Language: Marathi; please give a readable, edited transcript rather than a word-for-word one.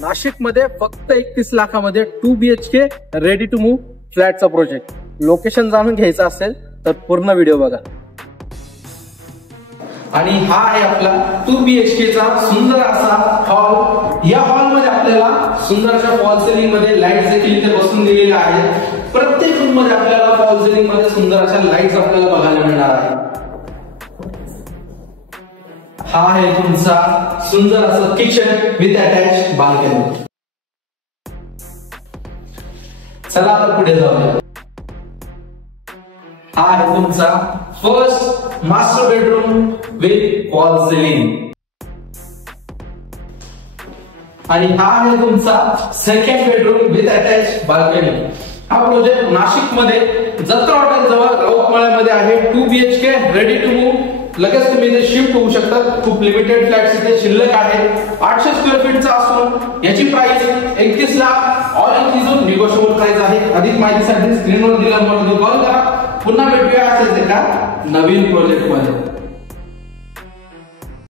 नाशिक मध्ये फक्त 31 लाखामध्ये 2 BHK रेडी टू मूव्ह फ्लॅटचा प्रोजेक्ट. लोकेशन जाणून घ्यायचं असेल तर पूर्ण व्हिडिओ बघा. आणि हा आहे आपला 2 BHK चा सुंदर असा हॉल. या हॉल मध्ये आपल्याला सुंदर अशा फॉल सिलिंग मध्ये लाईट्स देखील इथे बसून दिलेल्या आहेत. प्रत्येक रूम मध्ये आपल्याला फॉल सिलिंग मध्ये सुंदर अशा लाईट्स आपल्याला बघायला मिळणार आहे. हा आहे तुमचा सुंदर असं किचन विथ अटॅच बाल्कनी. चला आता पुढे जाऊया. हा आहे तुमचा first master bedroom with fall ceiling. आणि हा आहे तुमचा second bedroom with attach balcony. हा प्रोजेक्ट नाशिक मध्ये जत्रा हॉटेल जवळ राऊतमाळ्यामध्ये आहे. 2 BHK रेडी टू मूव्ह. लगेच तुम्ही इथे शिफ्ट होऊ शकता. खूप लिमिटेड फ्लॅट्स इथे शिल्लक आहेत. 800 स्क्वेअर फीटचा असून याची price 31 lakh all inclusive negotiable price आहे. अधिक माहितीसाठी स्क्रीनवर दिलेला नंबरवर कॉल करा. पुन्हा भेटूया असेच एका नवीन प्रोजेक्ट मध्ये.